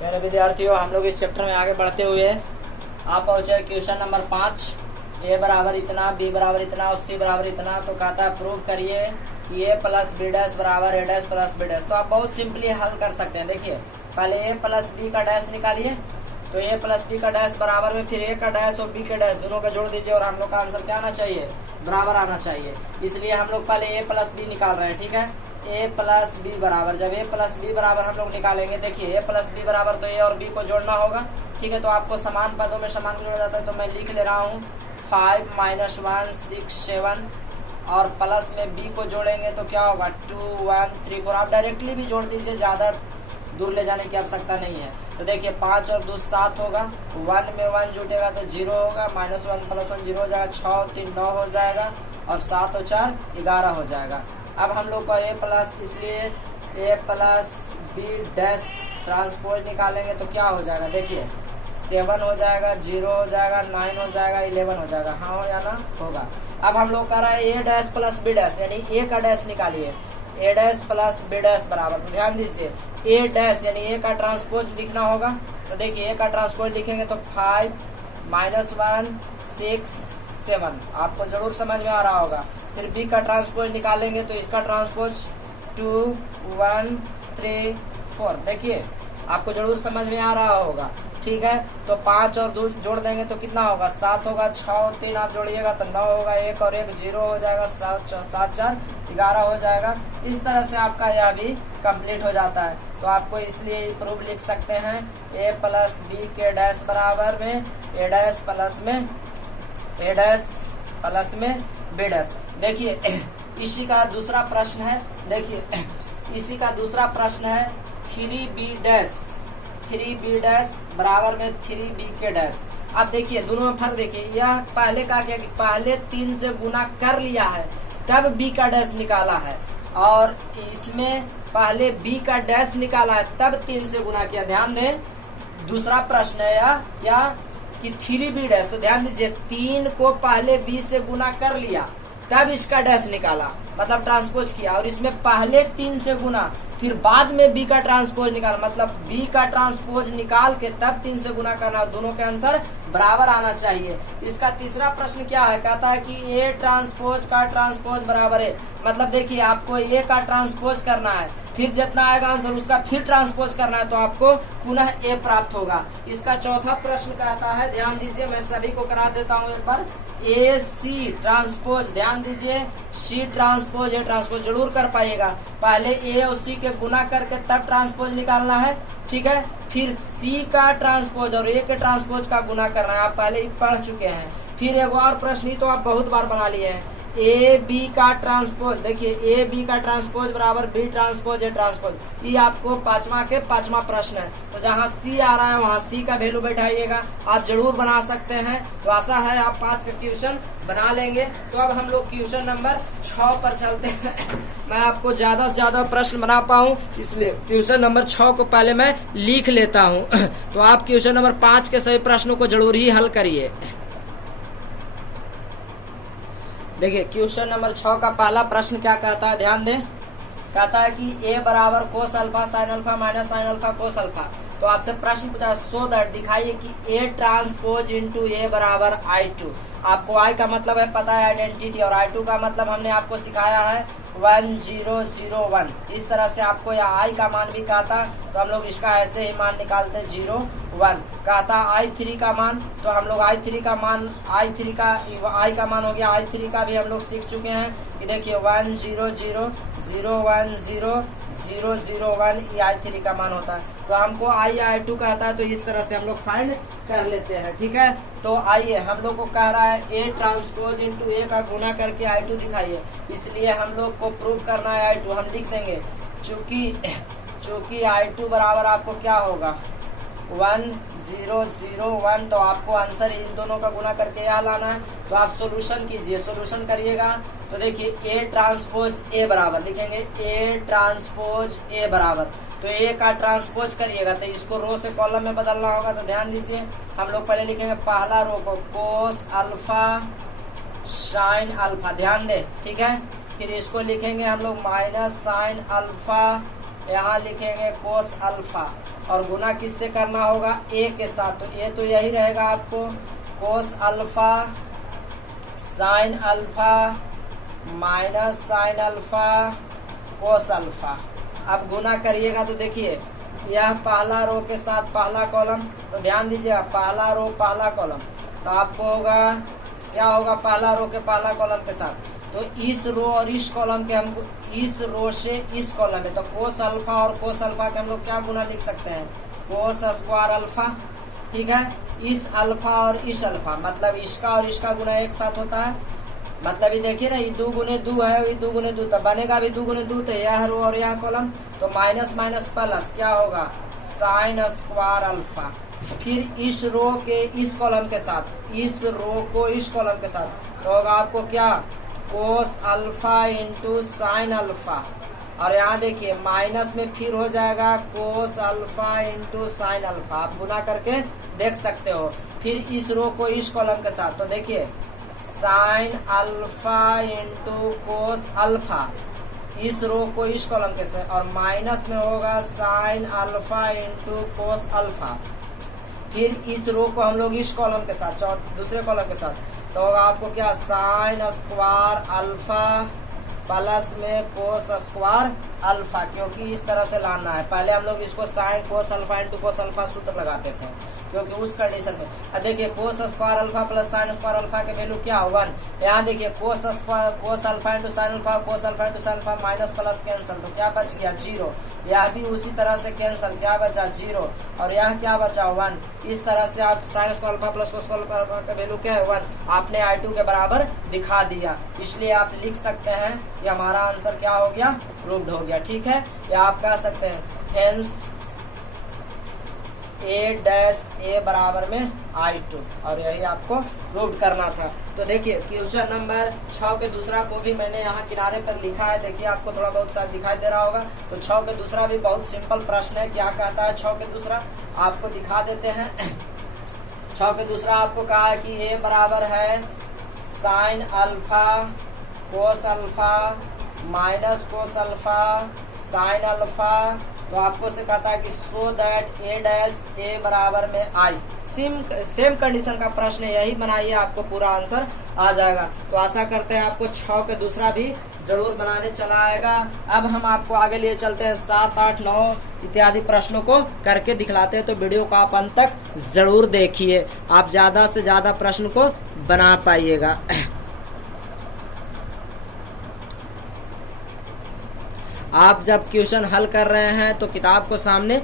मेरे विद्यार्थियों, हम लोग इस चैप्टर में आगे बढ़ते हुए आप पहुंचे क्वेश्चन नंबर 5। ए बराबर इतना, बी बराबर इतना और सी बराबर इतना। तो कहता है प्रूव करिए कि ए प्लस बी डैश बराबर ए डैश प्लस बी डैश। तो आप बहुत सिंपली हल कर सकते हैं। देखिए, पहले ए प्लस बी का डैश निकालिए। तो ए प्लस बी का डैश बराबर में फिर ए का डैश और बी का डैश दोनों का जोड़ दीजिए और हम लोग का आंसर क्या आना चाहिए? बराबर आना चाहिए। इसलिए हम लोग पहले ए प्लस बी निकाल रहे हैं। ठीक है, ए प्लस बी बराबर, जब ए प्लस बी बराबर हम लोग निकालेंगे, देखिए ए प्लस बी बराबर तो ए और बी को जोड़ना होगा। ठीक है, तो आपको समान पदों में समान जोड़ा जाता है। तो मैं लिख ले रहा हूँ 5 - 1 6 7 और प्लस में बी को जोड़ेंगे तो क्या होगा 2 1 3 4। आप डायरेक्टली भी जोड़ दीजिए, ज्यादा दूर ले जाने की आवश्यकता नहीं है। तो देखिए 5 और 2 7 होगा, 1 में 1 जुटेगा तो 0 होगा, -1 + 1 0 हो जाएगा, 6 और 3 9 हो जाएगा और 7 और 4 11 हो जाएगा। अब हम लोग को ए प्लस, इसलिए ए प्लस बी डैश ट्रांसपोज निकालेंगे तो क्या हो जाएगा? देखिए 7 हो जाएगा, 0 हो जाएगा, 9 हो जाएगा, 11 हो जाएगा। हाँ हो या ना? होगा। अब हम लोग कर रहे हैं ए डैश प्लस बी डैश, यानी ए का डैश निकालिए। ए डैश प्लस बी डैश बराबर, तो ध्यान दीजिए ए डैश यानी ए का ट्रांसपोज लिखना होगा। तो देखिए ए का ट्रांसपोज लिखेंगे तो 5 - 1 6 7, आपको जरूर समझ में आ रहा होगा। फिर बी का ट्रांसपोज निकालेंगे तो इसका ट्रांसपोज 2 1 3 4। देखिए आपको जरूर समझ में आ रहा होगा। ठीक है, तो 5 और 2 जोड़ देंगे तो कितना होगा? 7 होगा, 6 और 3 आप जोड़िएगा तो 9 होगा, 1 और 1 0 हो जाएगा, 7 4 11 हो जाएगा। इस तरह से आपका यह भी कंप्लीट हो जाता है। तो आपको इसलिए प्रूफ लिख सकते हैं ए प्लस बी के डैश बराबर में ए डैश प्लस में बी डैश। देखिए इसी का दूसरा प्रश्न है। देखिए इसी का दूसरा प्रश्न है 3b डैश बराबर में 3b के डैश। अब देखिए दोनों में फर्क देखिए, यह पहले का क्या कि पहले 3 से गुना कर लिया है तब b का डैश निकाला है, और इसमें पहले b का डैश निकाला है तब 3 से गुना किया। ध्यान दें, दूसरा प्रश्न है या कि 3b डैश। तो ध्यान दीजिए 3 को पहले b से गुना कर लिया तब इसका डैश निकाला, मतलब ट्रांसपोज किया, और इसमें पहले 3 से गुना फिर बाद में बी का ट्रांसपोज निकाला, मतलब बी का ट्रांसपोज निकाल के तब 3 से गुना करना। दोनों के आंसर बराबर आना चाहिए। इसका तीसरा प्रश्न क्या है? कहता है कि ए ट्रांसपोज का ट्रांसपोज बराबर है, मतलब देखिए आपको ए का ट्रांसपोज करना है, फिर जितना आएगा आंसर उसका फिर ट्रांसपोज करना है, तो आपको पुनः ए प्राप्त होगा। इसका चौथा प्रश्न कहता है, ध्यान दीजिए मैं सभी को करा देता हूँ एक बार, ए सी ट्रांसपोज। ध्यान दीजिए सी ट्रांसपोज ए ट्रांसपोज जरूर कर पाइएगा। पहले ए और सी के गुना करके तब ट्रांसपोज निकालना है। ठीक है, फिर सी का ट्रांसपोज और ए के ट्रांसपोज का गुना करना है। आप पहले ही पढ़ चुके हैं। फिर एक और प्रश्न ही तो आप बहुत बार बना लिए हैं, ए बी का ट्रांसपोज। देखिए ए बी का ट्रांसपोज बराबर बी ट्रांसपोज ए ट्रांसपोज। ये आपको पांचवा प्रश्न है। तो जहाँ सी आ रहा है वहाँ सी का वैल्यू बैठाइएगा। आप जरूर बना सकते हैं। तो आशा है आप 5 का क्वेश्चन बना लेंगे। तो अब हम लोग क्वेश्चन नंबर 6 पर चलते हैं। मैं आपको ज्यादा से ज्यादा प्रश्न बना पाऊँ इसलिए क्वेश्चन नंबर 6 को पहले मैं लिख लेता हूँ। तो आप क्वेश्चन नंबर 5 के सभी प्रश्नों को जरूर ही हल करिए। देखिए क्वेश्चन नंबर 6 का पहला प्रश्न क्या कहता है? ध्यान दें, कहता है कि ए बराबर cos alpha sine alpha minus sine alpha cos alpha. तो आपसे प्रश्न पूछा सो दैट दिखाइए कि ए ट्रांसपोज इनटू ए बराबर I2। आपको I का मतलब है पता है आइडेंटिटी, और I2 का मतलब हमने आपको सिखाया है 1 0 0 1। इस तरह से आपको यह I का मान भी कहता, तो हम लोग इसका ऐसे ही मान निकालते 0 1। कहता I3 का मान, तो हम लोग I3 का मान I का मान हो गया। I3 का भी हम लोग सीख चुके हैं कि देखिए 1 0 0 0 1 0 0 0 1 ये I3 का मान होता है। तो हमको I2 कहता है, तो इस तरह से हम लोग फाइंड कर लेते हैं। ठीक है, तो आइए हम लोग को कह रहा है ए ट्रांसपोज इनटू ए का गुना करके I2 दिखाइए। इसलिए हम लोग को प्रूव करना है I2। हम लिख देंगे चूंकि I2 बराबर आपको क्या होगा 1 0 0 1। तो आपको आंसर इन दोनों का गुना करके यह लाना है। तो आप सोल्यूशन कीजिए, सोल्यूशन करिएगा। तो देखिए ए ट्रांसपोज ए बराबर लिखेंगे ए ट्रांसपोज ए बराबर, तो ए का ट्रांसपोज करिएगा तो इसको रो से कॉलम में बदलना होगा। तो ध्यान दीजिए हम लोग पहले लिखेंगे पहला रो को कोस अल्फा साइन अल्फा। ध्यान दे, ठीक है। फिर इसको लिखेंगे हम लोग माइनस साइन अल्फा यहाँ लिखेंगे कोस अल्फा और गुना किससे करना होगा, ए के साथ। तो ये तो यही रहेगा आपको cos alpha sine alpha minus sine alpha cos alpha. अब गुना करिएगा तो देखिए यह पहला रो के साथ पहला कॉलम, तो ध्यान दीजिएगा पहला रो पहला कॉलम, तो आपको होगा क्या होगा, पहला रो के पहला कॉलम के साथ। तो इस रो और इस कॉलम के हम इस रो से इस कॉलम में, तो कोस अल्फा और कोस अल्फा के हम लोग क्या गुना लिख सकते हैं, कोस स्क्वायर अल्फा। ठीक है, इस अल्फा और इस अल्फा मतलब इसका और इसका गुना एक साथ होता है, मतलब ये देखिए ना ये 2 गुने 2 है, ये 2 गुने 2 तो बनेगा भी 2 गुने 2, तो यह रो और यह कॉलम, तो माइनस माइनस प्लस क्या होगा साइन स्क्वायर अल्फा। फिर इस रो के इस कॉलम के साथ, इस रो को इस कॉलम के साथ, तो होगा आपको क्या cos alpha into sine alpha. और यहाँ देखिए माइनस में फिर हो जाएगा cos alpha into sine alpha, आप गुना करके देख सकते हो। फिर इस रो को इस कॉलम के साथ, तो देखिए sine alpha into cos alpha, इस रो को इस कॉलम के साथ, और माइनस में होगा sine alpha into cos alpha. फिर इस रो को हम लोग इस कॉलम के साथ दूसरे कॉलम के साथ, तो होगा आपको क्या साइन स्क्वायर अल्फा प्लस में कोस स्क्वायर अल्फा, क्योंकि इस तरह से लाना है। पहले हम लोग इसको sine cos alpha into cos alpha सूत्र लगाते थे, क्योंकि उस कंडीशन में। अब देखिए cos square alpha plus sine square alpha के वैल्यू क्या हो 1। यहाँ देखिए cos square cos alpha into sine alpha cos alpha into sine alpha minus plus cancel, तो क्या बच गया 0। यह भी उसी तरह से कैंसल, क्या बचा 0, और यह क्या बचा 1। इस तरह से आप sine square alpha plus cos square alpha का वैल्यू क्या है 1, आपने I2 के बराबर दिखा दिया। इसलिए आप लिख सकते हैं कि हमारा आंसर क्या हो गया, प्रूव्ड हो गया। ठीक है, या आप कह सकते हैं हेंस A' बराबर में I2, और यही आपको प्रूव करना था। तो देखिए क्वेश्चन नंबर 6 के दूसरा को भी मैंने यहाँ किनारे पर लिखा है, देखिए आपको थोड़ा बहुत शायद दिखाई दे रहा होगा। तो 6 के दूसरा भी बहुत सिंपल प्रश्न है। क्या कहता है 6 के दूसरा, आपको दिखा देते हैं। 6 के दूसरा आपको कहा है कि A बराबर है sine alpha cos alpha minus cos alpha sine alpha. तो आपको से कहता है कि सो दैट A' बराबर में I। सेम कंडीशन का प्रश्न यही बनाइए, आपको पूरा आंसर आ जाएगा। तो आशा करते हैं आपको 6 के दूसरा भी जरूर बनाने चला आएगा। अब हम आपको आगे लिए चलते हैं 7, 8, 9 इत्यादि प्रश्नों को करके दिखलाते हैं। तो वीडियो को आप अंत तक जरूर देखिए, आप ज्यादा से ज्यादा प्रश्न को बना पाइएगा। आप जब क्वेश्चन हल कर रहे हैं तो किताब को सामने